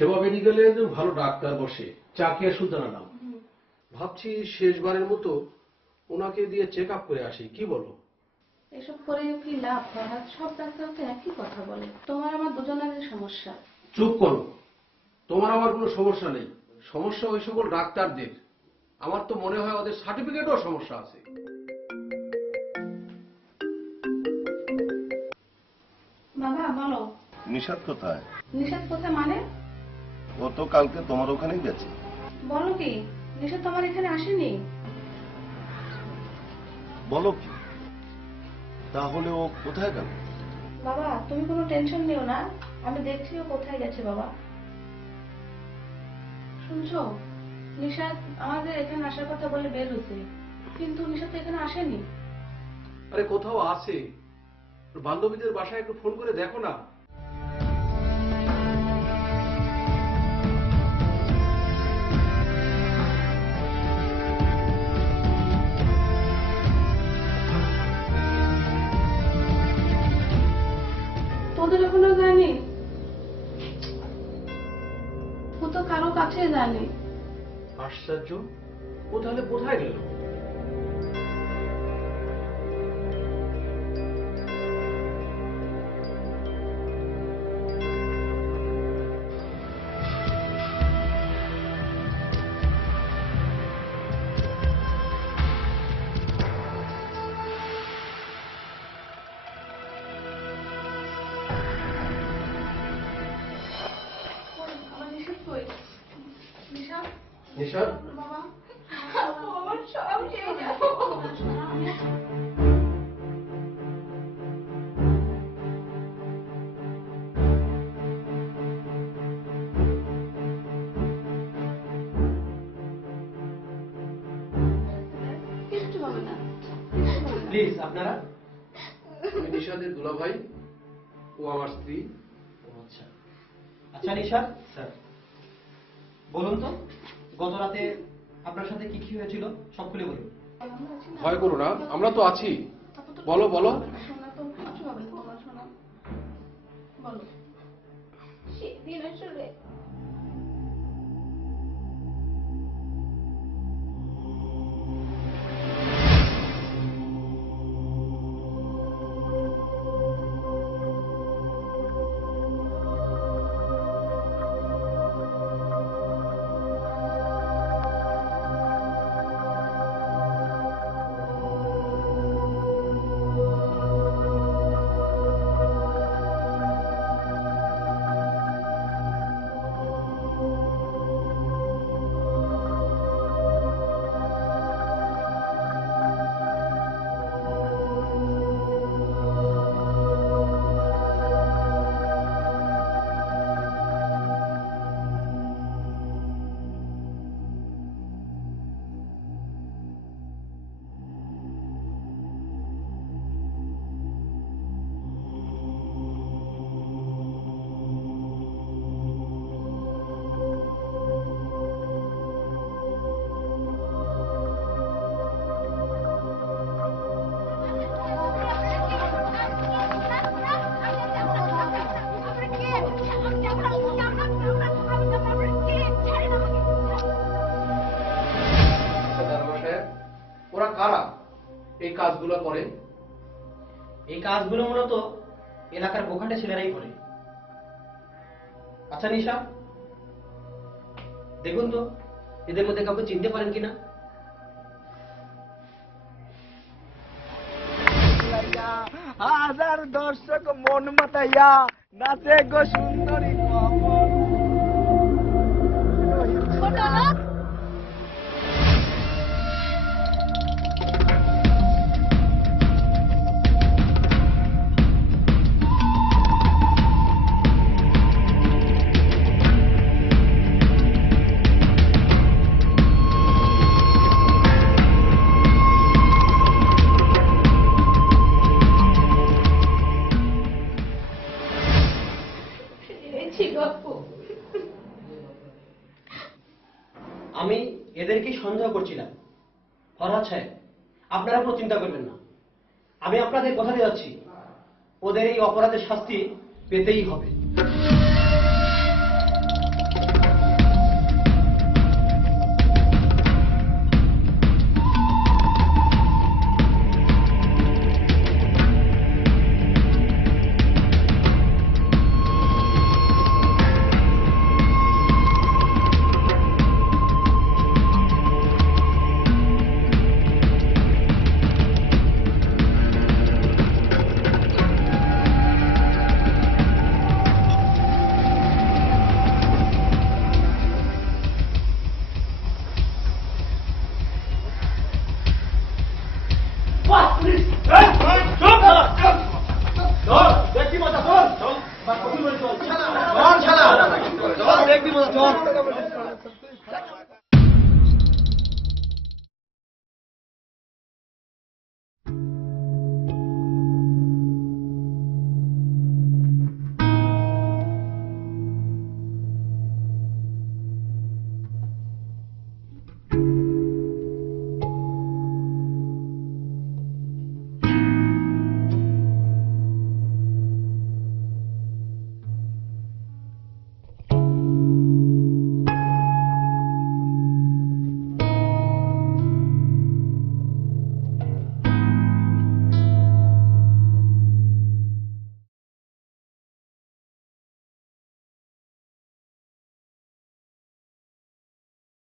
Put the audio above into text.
সেবা মেডিকেলে একজন ভালো ডাক্তার বসে, চাকিয়া সুলতানা নাম। ভাবছি শেষবারের মতো ওনাকে দিয়ে চেক আপ করে আসি, কি বলো? এসব করে কি লাভ? ফরহাদ, সব ডাক্তার তো একই কথা বলে। তোমার আমার দুজনেরই সমস্যা। চুপ করো, তোমার আমার কোনো সমস্যা নেই, সমস্যা ওই সকল ডাক্তারদের। আমার তো মনে হয় ওদের সার্টিফিকেটও সমস্যা আছে। বাবা বলো। নিশাত কোথায়? নিষেধ কোথায় মানে? ও তো কালকে তোমার ওখানেই গেছে। বলো কি? নিষেধ তোমার এখানে আসেনি? বলো কি? তাহলে ও কোথায় গেল? বাবা তুমি কোনো টেনশন নিও না, আমি দেখছি ও কোথায় গেছে। বাবা শুনছো, নিশাদ আমাদের এখানে আসার কথা বলে বের হয়েছে, কিন্তু নিশাদ তো এখানে আসেনি। আরে কোথাও আছে, বান্ধবীদের বাসায় একটু ফোন করে দেখো না। তোদের এখনো যায়নি? ও তো কারো কাছে যায়নি। আশ্চর্য, ও তাহলে কোথায় গেল? আমার নিশাদ কই? নিশাদ, নিশাদ, বাবা আমার সব শেষ যাবো। কিচ্ছু হবে না, প্লিজ আপনারা। আমি নিশাদের দুলাভাই, ও আমার স্ত্রী। আচ্ছা আচ্ছা নিশাদ স্যার, বলুন তো গত রাতে আপনার সাথে কি কি হয়েছিল সব খুলে বলুন। ভয় করো না, আমরা তো আছি। বলো বলো। শোনা তো কিচ্ছু হবে না তোমার, শোনা বলো। সেদিন আসলে ওরা কারা এই কাজগুলো করে? এই কাজগুলো মূলত এলাকার বোখাটে ছেলেরাই করে। আচ্ছা নিশা, দেখুন তো এদের মধ্যে কাউকে চিনতে পারেন কিনা। হাজার দর্শক মন মাতাইয়া নাচে গো সুন্দরী আমি এদেরকে সন্দেহ করছিলাম। ফরহাদ সাহেব, আপনারা কোনো চিন্তা করবেন না, আমি আপনাদের কথা দিয়ে যাচ্ছি, ওদের এই অপরাধের শাস্তি পেতেই হবে। চল